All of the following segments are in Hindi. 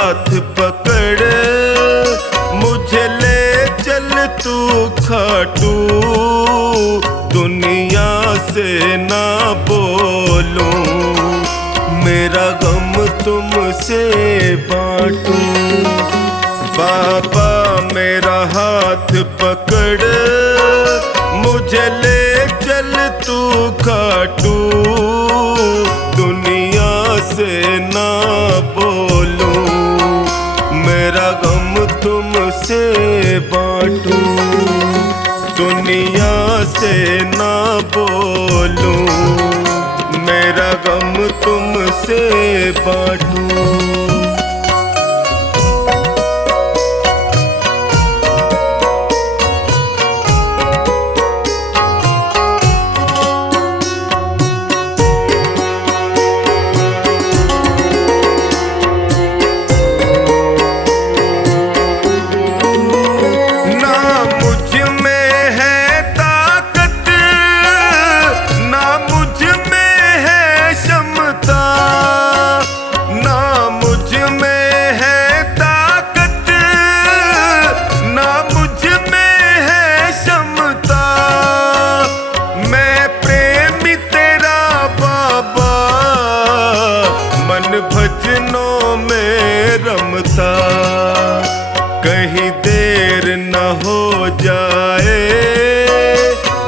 हाथ पकड़ मुझे ले चल तू खाटू, दुनिया से ना बोलूं, मेरा गम तुमसे बांटूं। बाबा मेरा हाथ पकड़ मुझे ले चल तू खाटू, दुनिया से ना बोलूं, मेरा गम तुमसे बांटूं। दुनिया से ना बोलूं, मेरा गम तुमसे बांटूं। भजनों में रमता, कहीं देर न हो जाए,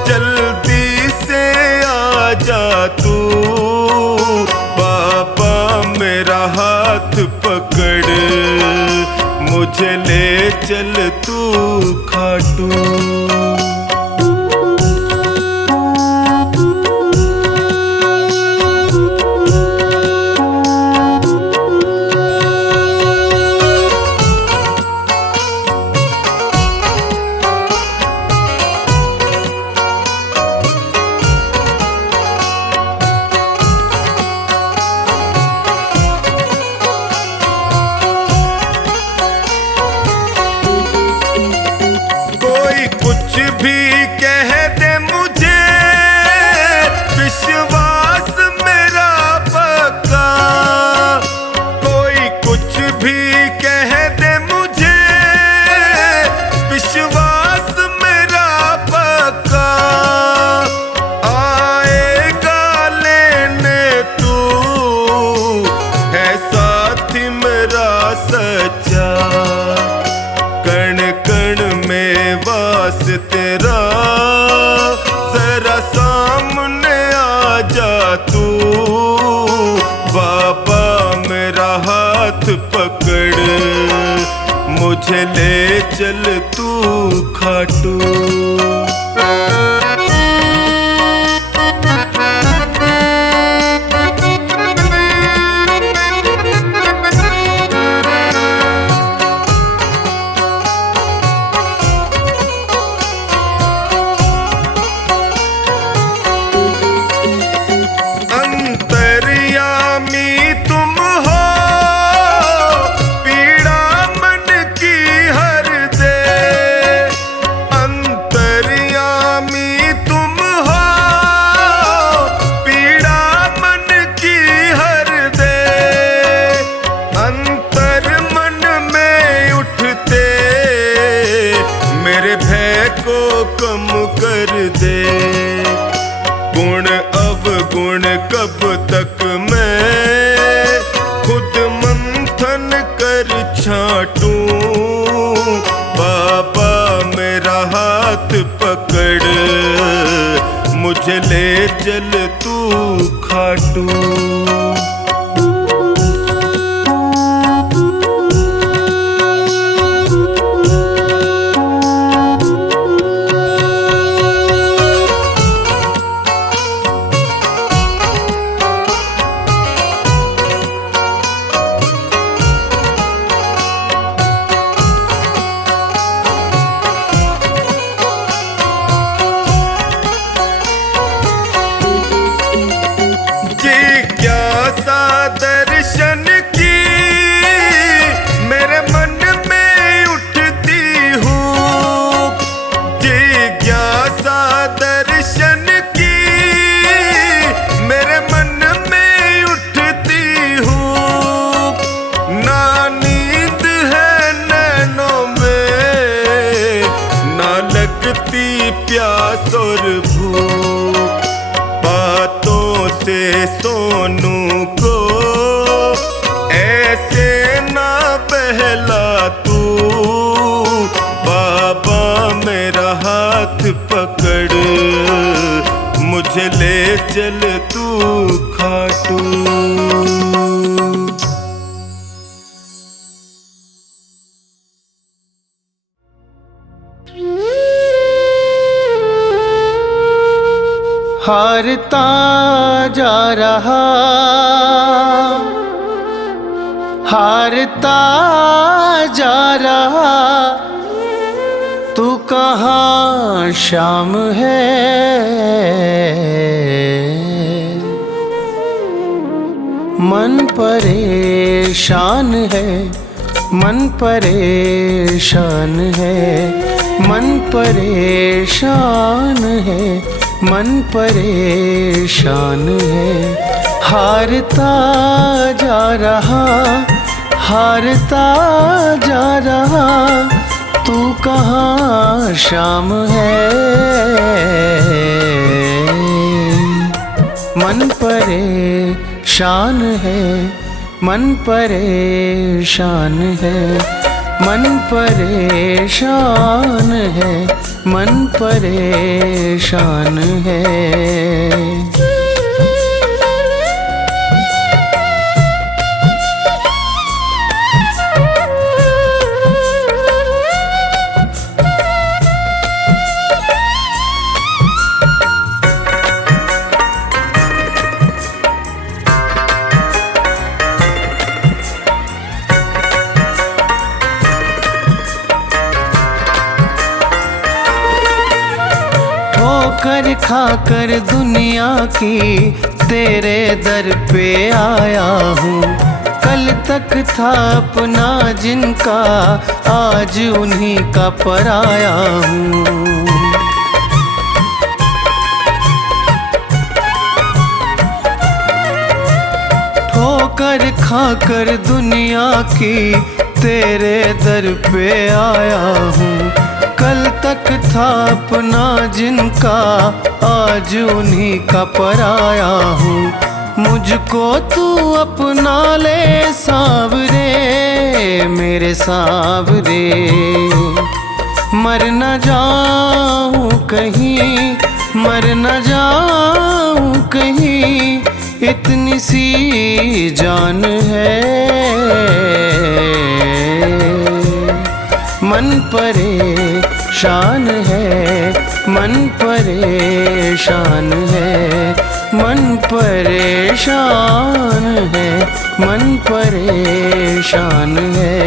जल्दी से आ जा तू। बाबा मेरा हाथ पकड़ मुझे ले चल तू खाटू। कुछ भी कह दे मुझे, विश्वास मेरा पक्का। कोई कुछ भी कह दे मुझे, विश्वास मेरा पक्का। आएगा लेने तू, है साथी मेरा सच्चा। कण कण में वास तेरा, जरा सामने आ जा तू। बाबा मेरा हाथ पकड़ मुझे ले चल तू खाटू। को कम कर दे, गुण अवगुण कब तक मैं खुद मंथन कर छांटूं। बाबा मेरा हाथ पकड़ मुझे ले चल तू खाटू। जिज्ञासा सोनू को ऐसे ना बहला तू। बाबा मेरा हाथ पकड़ मुझे ले चल तू खाटू। हारता जा रहा, हारता जा रहा, तू कहाँ शाम है। मन परेशान है, मन परेशान है, मन परेशान है, मन परेशान है। हारता जा रहा, हारता जा रहा, तू कहाँ शाम है। मन परेशान है, मन परेशान है, मन परेशान है, मन परेशान है। ठोकर खाकर दुनिया की तेरे दर पे आया हूँ। कल तक था अपना जिनका, आज उन्हीं का पराया हूँ। ठोकर खाकर दुनिया की तेरे दर पे आया हूँ। कल तक था अपना जिनका, आज उन्हीं का पराया हूँ। मुझको तू अपना ले सावरे, मेरे सावरे। मर न जाऊं कहीं, मर न जाऊं कहीं, इतनी सी जान है। मन परेशान है, मन परेशान है, मन परेशान है, मन परेशान है।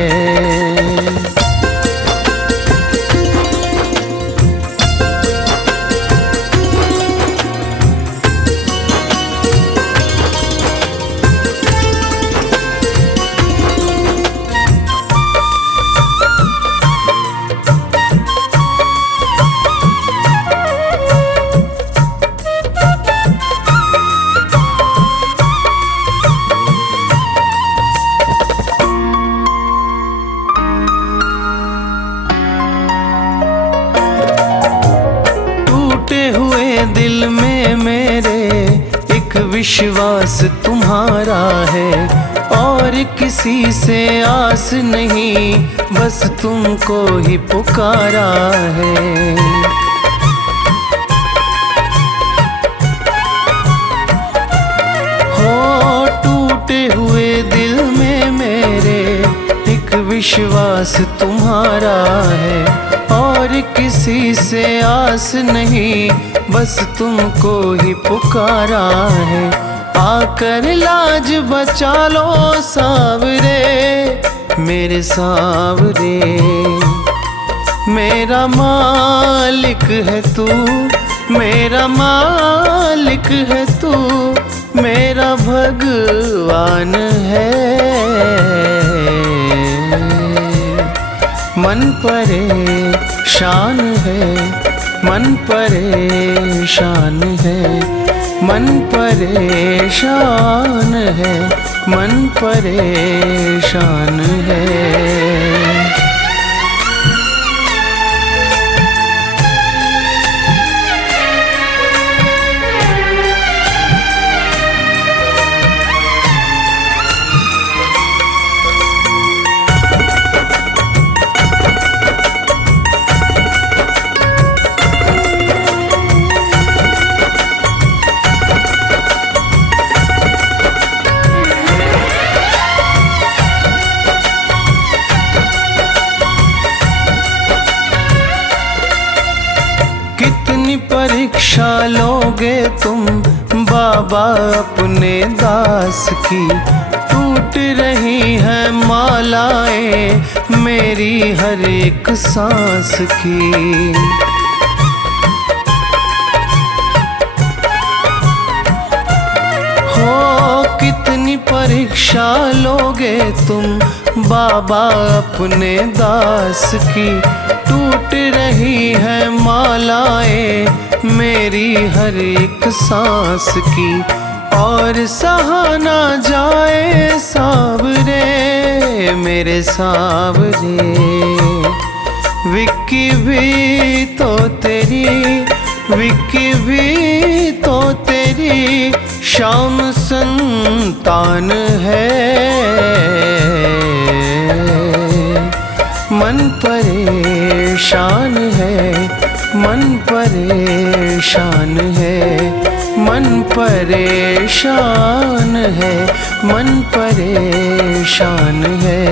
दिल में मेरे एक विश्वास तुम्हारा है, और किसी से आस नहीं, बस तुमको ही पुकारा है। हो टूटे हुए दिल में मेरे एक विश्वास तुम्हारा है, और किसी से आस नहीं, बस तुमको ही पुकारा है। आकर लाज बचा लो सावरे, मेरे सावरे। मेरा मालिक है तू, मेरा मालिक है तू, मेरा भगवान है। मन परेशान है, मन परेशान है, मन परेशान है, मन परेशान है। लोगे तुम बाबा अपने दास की। टूट रही है मालाएं मेरी हर एक सांस की। हो कितनी परीक्षा लोगे तुम बाबा अपने दास की। टूट रही है मालाएं मेरी हर एक सांस की। और सहा ना जाए सावरे मेरे सावरे। विक्की भी तो तेरी, विक्की भी तो तेरी शाम संतान है। मन परेशान है, मन परेशान है, मन परेशान है, मन परेशान है।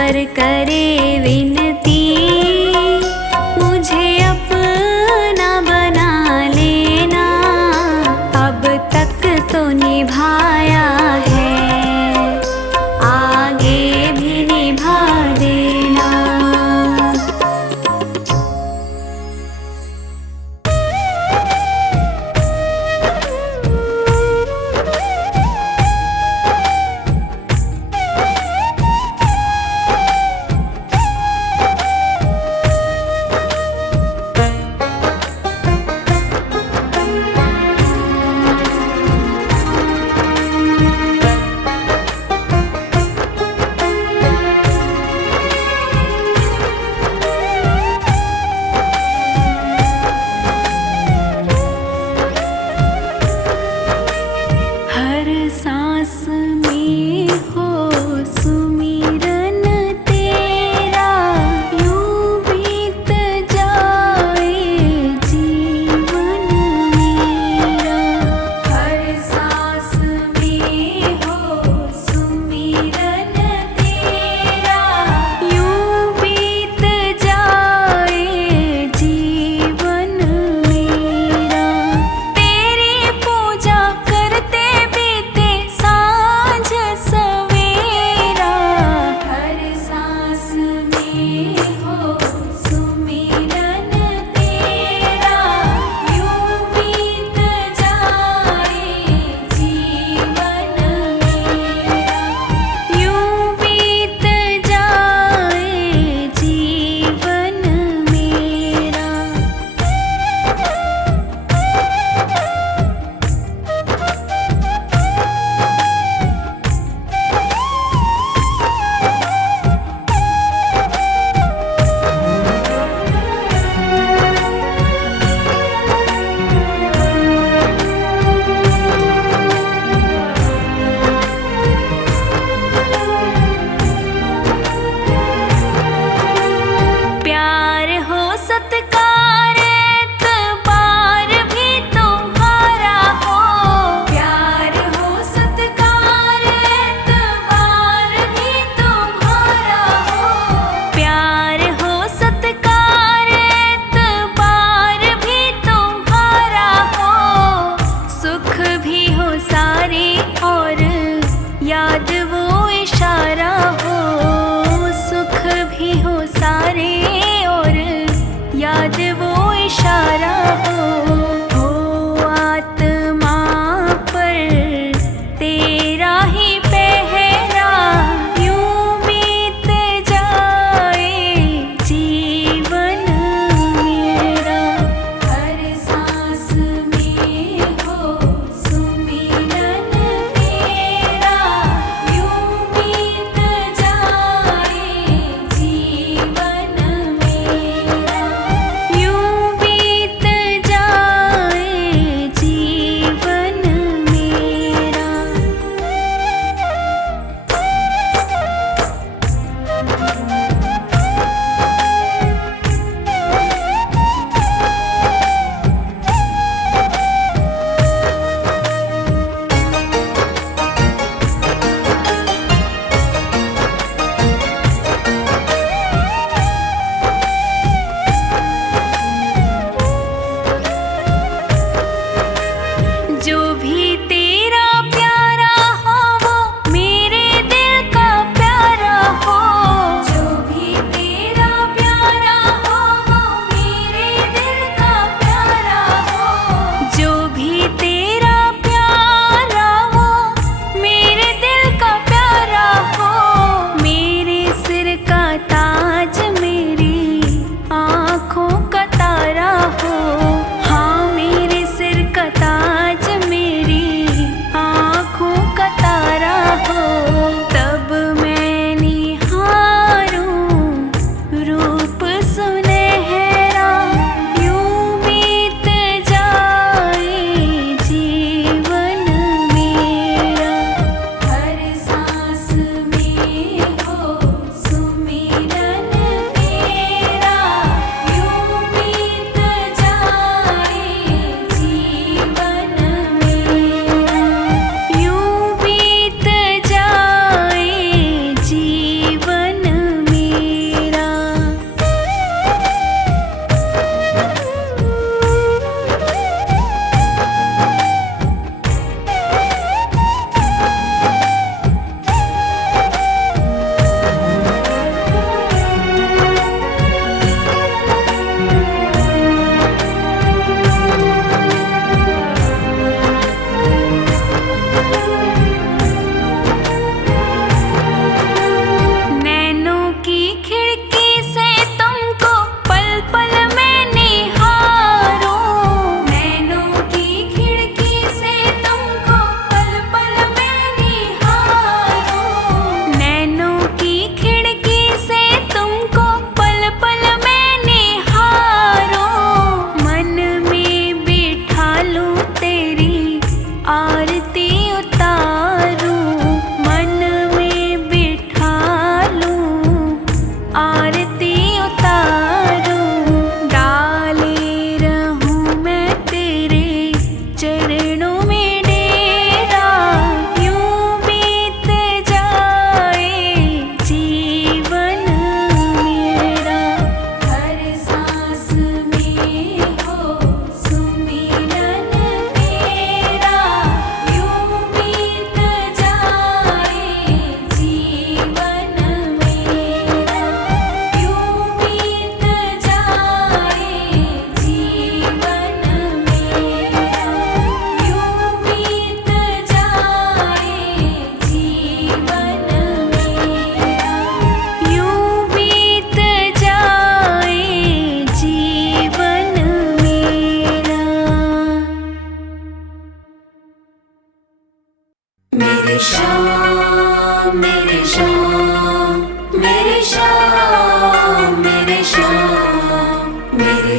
ईश्वर करे विनती, मुझे अपना बना लेना। अब तक तो निभाया है, आगे भी निभा देना।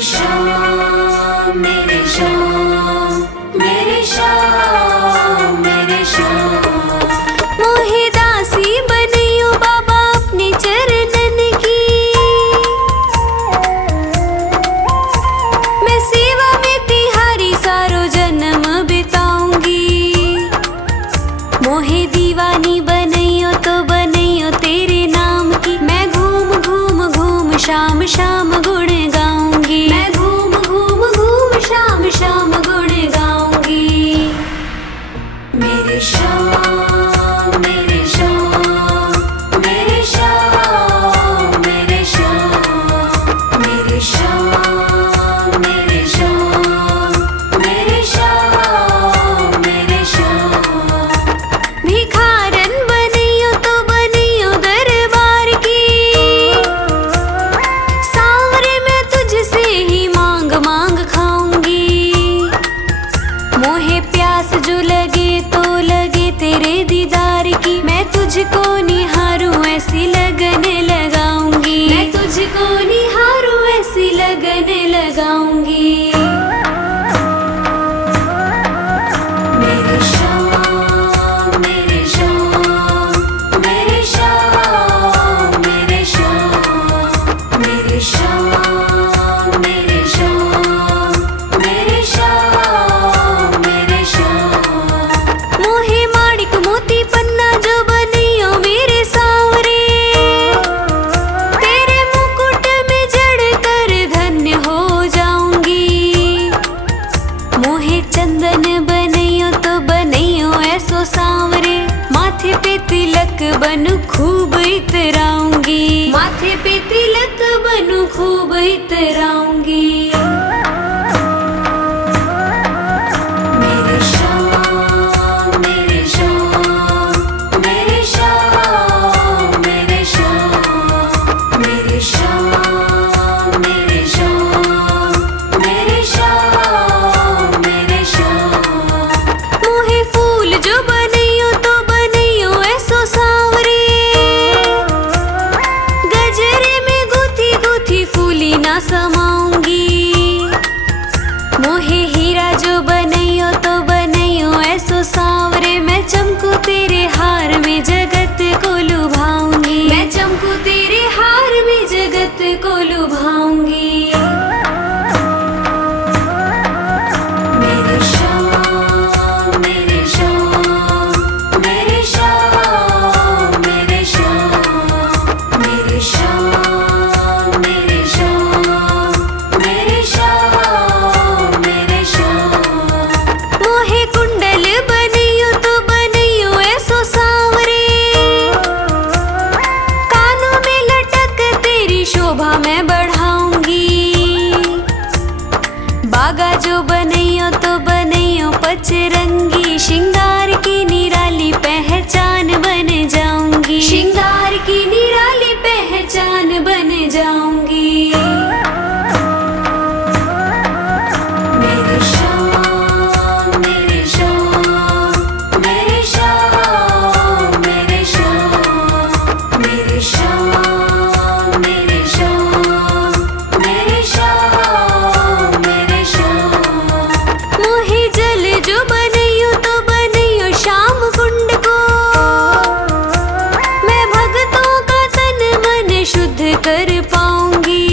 श्याम मेरे श्याम मेरे श्याम मेरे श्याम। मोहे दासी बनियो बाबा अपने चरणन की, मैं सेवा में तिहारी सारो जन्म बिताऊंगी। मोहे दीवानी बनइयो तो बनइयो तेरे नाम की, मैं घूम घूम घूम शाम शाम गुण गाऊंगी। मैं घूम घूम घूम शाम शाम गुण गाऊंगी। मेरे श्याम मेरे श्याम मेरे श्याम मेरे श्याम मेरे श्याम मेरे श्याम मेरे श्याम मेरे श्याम। भिखारन बनियो तो बनियो दरबार की, सांवरे मैं तुझसे ही मांग मांग खाऊंगी। मोहे प्यास जो लगे तो लगे तेरे दीदार की, मैं तुझको निहारूं ऐसी लगन लगाऊंगी। मैं तुझको निहारूं ऐसी लगन लगाऊंगी। मेरे श्याम मेरे श्याम मेरे श्याम मेरे श्याम मेरे श्याम मेरे श्याम मेरे श्याम मेरे श्याम। मोहे माणिक मोती पन्ना जो बनियो मेरे सांवरे, तेरे मुकुट में जड़ कर धन्य हो जाऊंगी। मोहे चंदन बनइयो तो बनइयो ऐसो सांवरे, माथे पे तिलक बनू खूब इतराऊंगी। माथे पे तिलक बनू खूब इतराऊंगी। मेरे श्याम मेरे श्याम मेरे श्याम मेरे श्याम मेरे श्याम मेरे श्याम मेरे श्याम मेरे श्याम। मोहे फूल जो बनइयो तो बनइयो ऐसो सांवरे, गजरे में गुथी गुथी फूली ना समाऊंगी। मोहे हीरा जो बनइयो तो बनइयो ऐसो सांवरे, मैं चमकू तेरे हार में जगत को लुभाऊंगी। मैं चमकू तेरे हार में जगत को लुभाऊंगी। मेरे श्याम मेरे श्याम मेरे श्याम मेरे श्याम मेरे श्याम मेरे श्याम मेरे श्याम मेरे श्याम। मोहे कुंडल बनियो तो बनियो ऐसो सांवरे, कानों में लटक तेरी शोभा मैं बढ़ाऊंगी। बागा जो बनइयो तो बनइयो पचरंगी, श्रृंगार की निराली पहचान बन जाऊंगी। श्रृंगार की निराली पहचान बन जाऊंगी। मेरे श्याम मेरे श्याम मेरे श्याम मेरे श्याम मेरे श्याम मेरे श्याम मेरे श्याम मेरे श्याम। मोहे जल जो बनइयो तो बनइयो श्याम कुंड को, मैं भक्तों का तन मन शुद्ध कर पाऊंगी।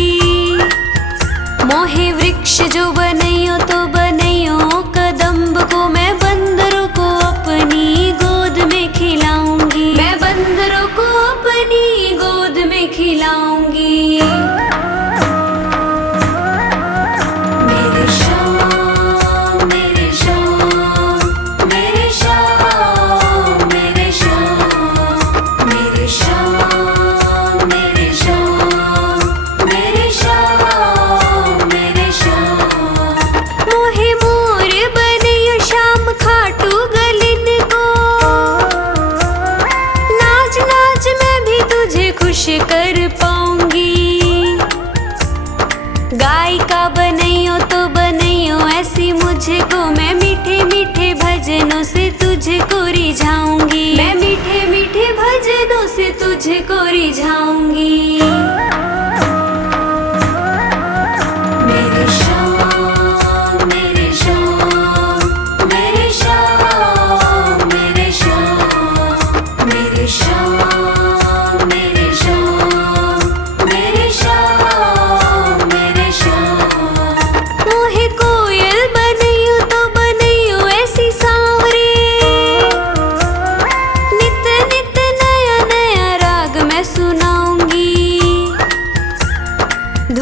मोहे वृक्ष जो बनइयो तो बनइयो कदम्ब को, मैं बंदरों को अपनी गोद में खिलाऊंगी। मैं बंदरों को अपनी गोद में खिलाऊंगी। मेरे श्याम मेरे श्याम मेरे श्याम मेरे श्याम मेरे श्याम मेरे श्याम मेरे श्याम मेरे श्याम। मोहे मोर बनियो श्याम खाटू गलिन को, नाच नाच मैं भी तुझे खुश कर पाऊंगी। गायिका बनइयो तो बनइयो ऐसी मुझको, मैं मीठे मीठे भजनों से तुझको रिझाऊंगी। मैं मीठे मीठे भजनों से तुझको रिझाऊंगी। मेरे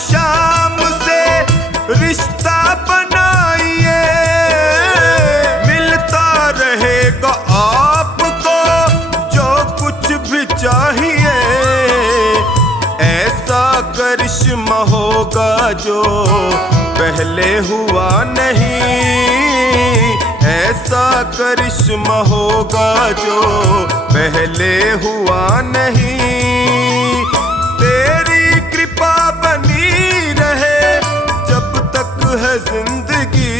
शाम से रिश्ता बनाइए, मिलता रहेगा आपको जो कुछ भी चाहिए। ऐसा करिश्मा होगा जो पहले हुआ नहीं, ऐसा करिश्मा होगा जो पहले हुआ नहीं। तेरी कृपा बनी रहे जब तक है जिंदगी,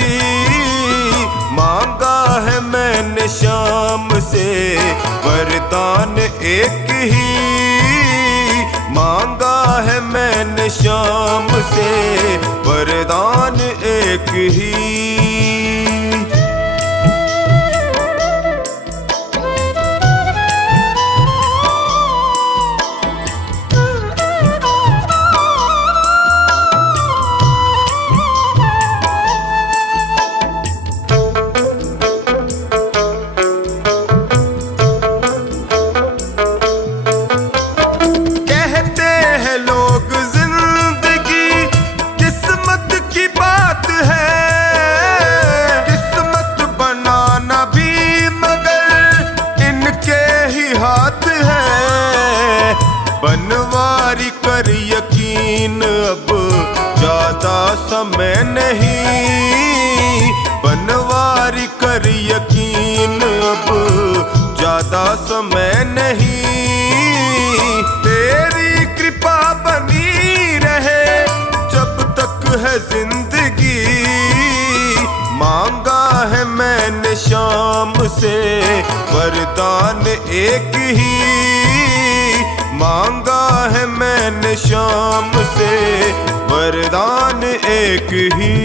मांगा है मैंने शाम से वरदान एक ही, मांगा है मैंने शाम से वरदान एक ही। बनवारी कर यकीन अब ज्यादा समय नहीं, बनवारी कर यकीन अब ज्यादा समय नहीं। तेरी कृपा बनी रहे जब तक है जिंदगी, मांगा है मैंने शाम से वरदान एक ही, मांगा है मैंने शाम से वरदान एक ही।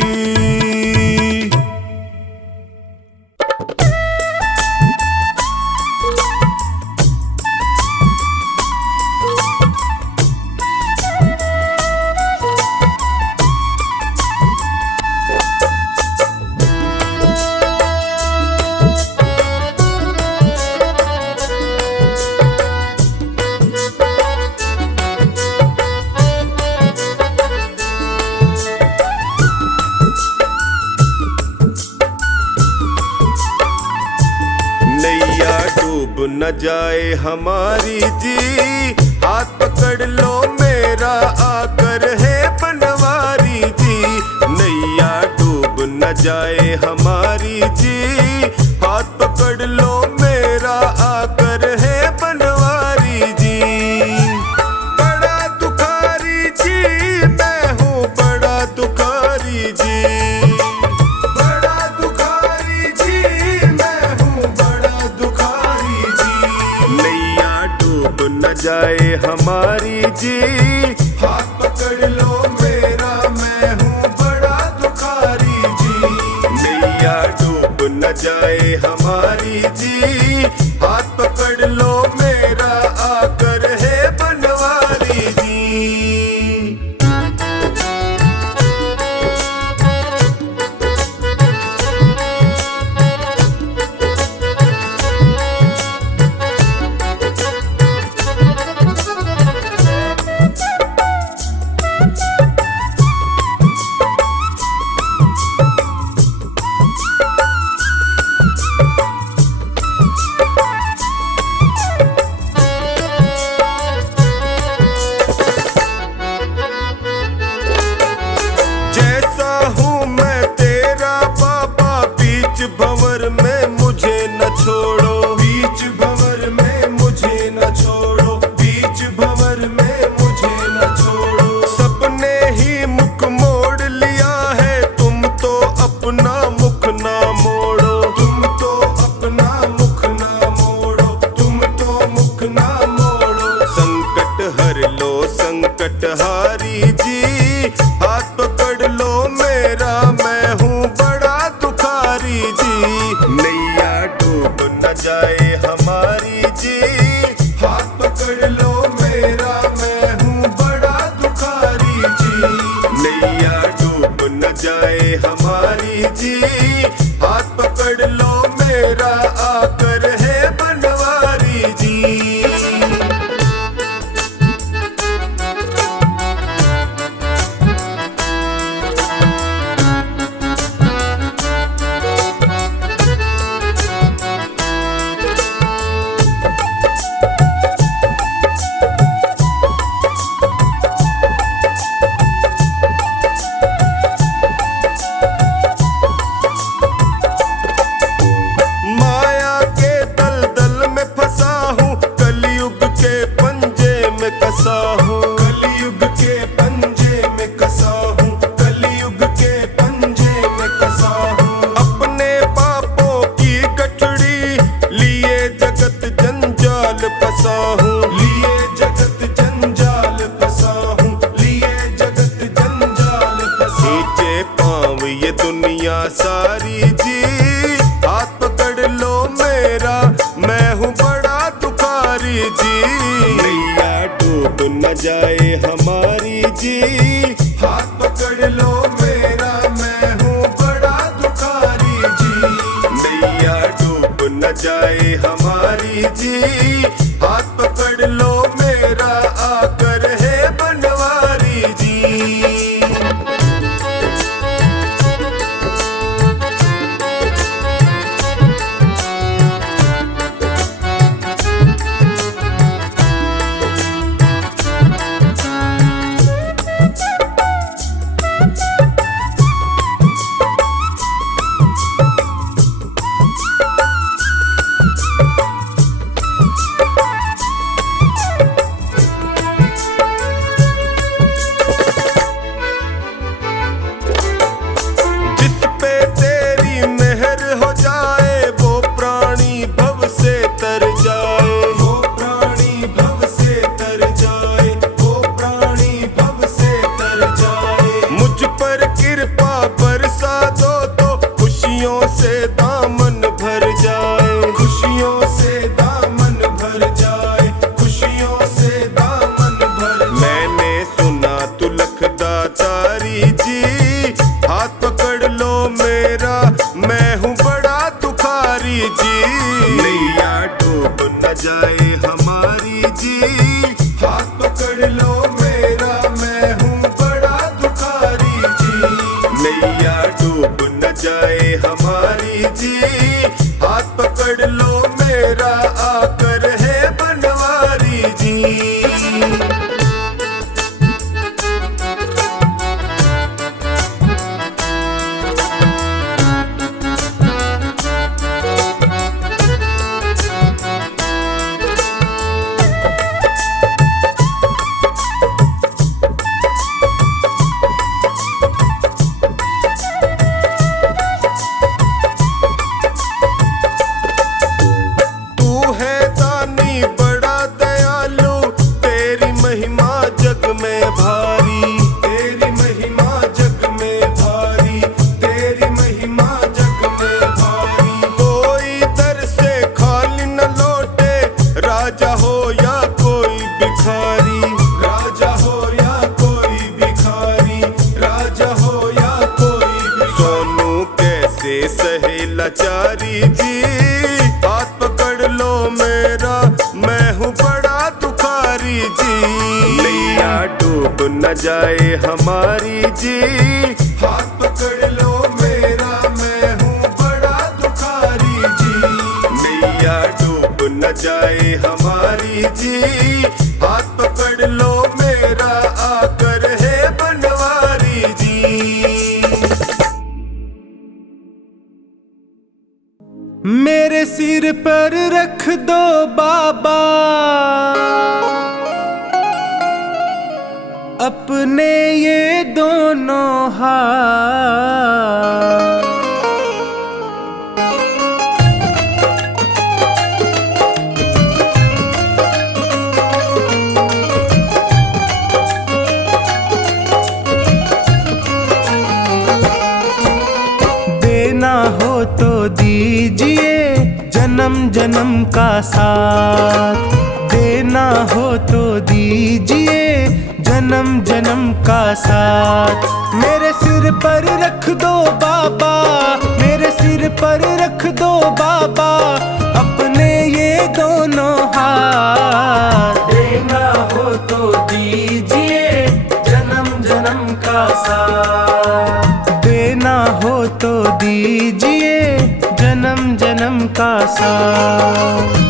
न जाए हमारी जी, हाथ पकड़ लो मेरा आकर है बनवारी जी। नैया डूब न जाए हमारी जी, हाथ पकड़ लो मेरा आकर है बनवारी जी। बड़ा दुखारी जी मैं हूँ, बड़ा दुखारी जी, बड़ा दुखारी जी मैं हूँ, बड़ा दुखारी जी। नैया डूब न जाए हमारी जी, हाथ पकड़ लो मेरा मैं हूँ बड़ा दुखारी जी। नैया डूब न जाए हमारी जी, हाथ पकड़ लो मेरा आकर है बनवारी जी। भंवर में मुझे न छोड़ो, बीच भंवर में मुझे न छोड़ो, बीच भंवर में मुझे न छोड़ो। सबने ही मुख मोड़ लिया है, तुम तो अपना मुख ना मोड़ो, तुम तो अपना मुख ना मोड़ो, तुम तो मुख ना मोड़ो। संकट हर लो संकट हारी जी, हाथ पकड़ लो मेरा मैं हूँ बड़ा दुखारी जी। नैया डूब न जाए हमारी जी, हाथ पकड़ लो मेरा मैं हूँ बड़ा दुखारी जी। नैया डूब न जाए हमारी जी, हाथ पकड़ लो मेरा आकर है बनवारी जी। जी, हाथ पकड़ लो मेरा, मैं हूँ बड़ा दुखारी जी। नैया डूब न जाए हमारी जी, हाथ पकड़ लो मेरा, आकर है बनवारी जी। जाए हमारी जी, हाथ पकड़ लो मेरा, मैं हूँ बड़ा दुखारी जी। नैया डूब न जाए हमारी जी, हाथ पकड़ लो मेरा, आकर है बनवारी जी। लाचारी जी, हाथ पकड़ लो मेरा, मैं हूँ बड़ा दुखारी जी। नैया डूब न जाए हमारी जी, हाथ पकड़ लो मेरा, मैं हूँ बड़ा दुखारी जी। नैया डूब न जाए हमारी जी, हाथ पकड़ लो मेरा, आकर है बनवारी जी। मेरे सिर पर रख दो बाबा अपने ये दोनों हाथ, देना हो तो दीजिए जन्म जन्म का साथ, देना हो तो दीजिए जन्म जन्म का साथ। मेरे सिर पर रख दो बाबा, मेरे सिर पर रख दो बाबा अपने ये दोनों हाथ, देना हो तो दीजिए जन्म जन्म का साथ, देना हो तो दीजिए जन्म जन्म का साथ।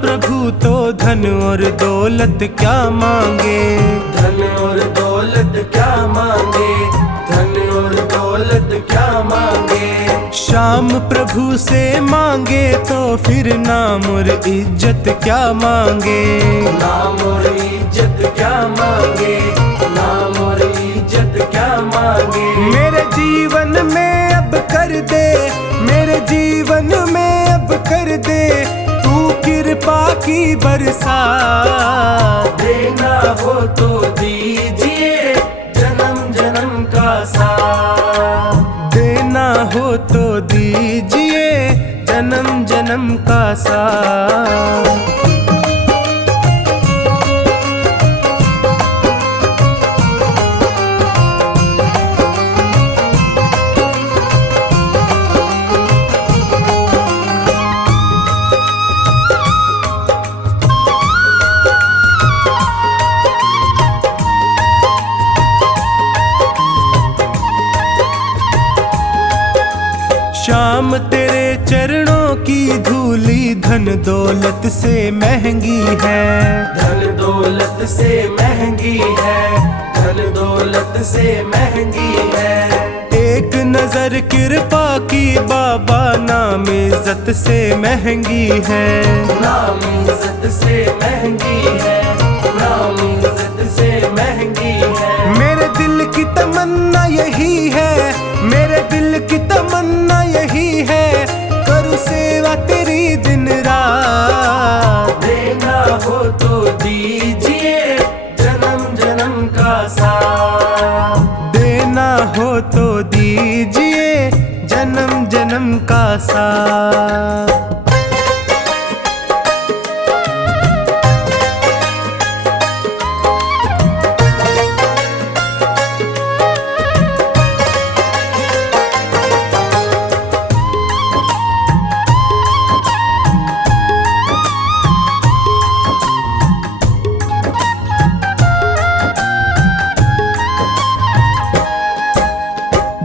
प्रभु तो धन और दौलत क्या मांगे, धन और दौलत क्या मांगे, धन और दौलत क्या मांगे। श्याम प्रभु से मांगे तो फिर नाम और इज्जत क्या मांगे, नाम और इज्जत क्या मांगे, नाम और इज्जत क्या मांगे। मेरे जीवन जीवन में अब कर दे, मेरे जीवन में अब कर दे तू कृपा की बरसात। देना हो तो दीजिए जन्म जन्म का साथ। देना हो तो दीजिए जन्म जन्म का साथ। श्याम तेरे चरणों की धूली धन दौलत से महंगी है। धन दौलत से महंगी है, धन दौलत से महंगी है। एक नजर कृपा की बाबा नाम इज्जत से महंगी है। नाम इज्जत से महंगी है, नाम इज्जत से महंगी है। मेरे दिल की तमन्ना यही है, मेरे दिल की तमन्ना यही है, करूँ सेवा तेरी दिन रात। देना हो तो दीजिए जन्म जन्म का साथ। देना हो तो दीजिए जन्म जन्म का साथ।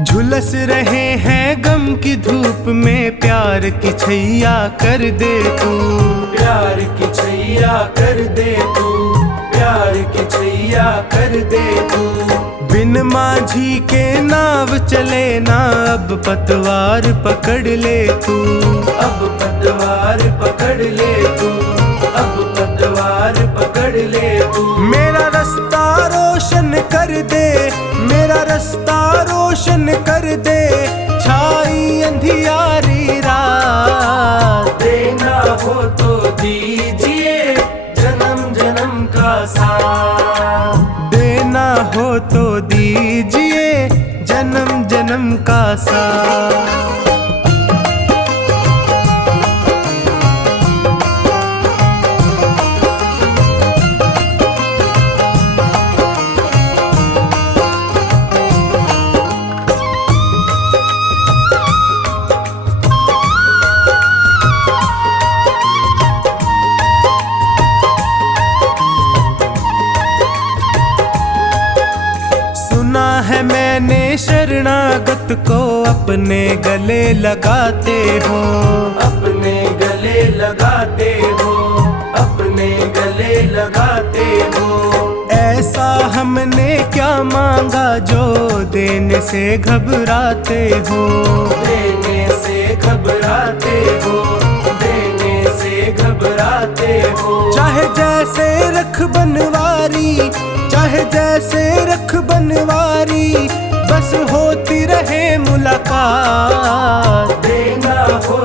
झुलस रहे हैं गम की धूप में, प्यार की छैया कर दे तू। प्यार की छैया कर दे तू, प्यार की छैया कर दे तू। बिन माझी के नाव चले ना, अब पतवार पकड़ ले तू। अब पतवार पकड़ ले तू, अब पतवार पकड़ ले तू। मेरा रास्ता रोशन कर दे, मेरा रास्ता रोशन कर दे, छाई अंधियारी रात। देना हो तो दीजिए जन्म जन्म का साथ। देना हो तो दीजिए जन्म जन्म का साथ। सुना है मैंने शरणागत को अपने गले लगाते हो। अपने गले लगाते हो, अपने गले लगाते हो। ऐसा हमने क्या मांगा जो देने से घबराते हो। देने से घबराते हो, देने से घबराते हो। चाहे जैसे रख बनवारी, चाहे जैसे रख बनवारी, बस होती रहे मुलाकात। देना हो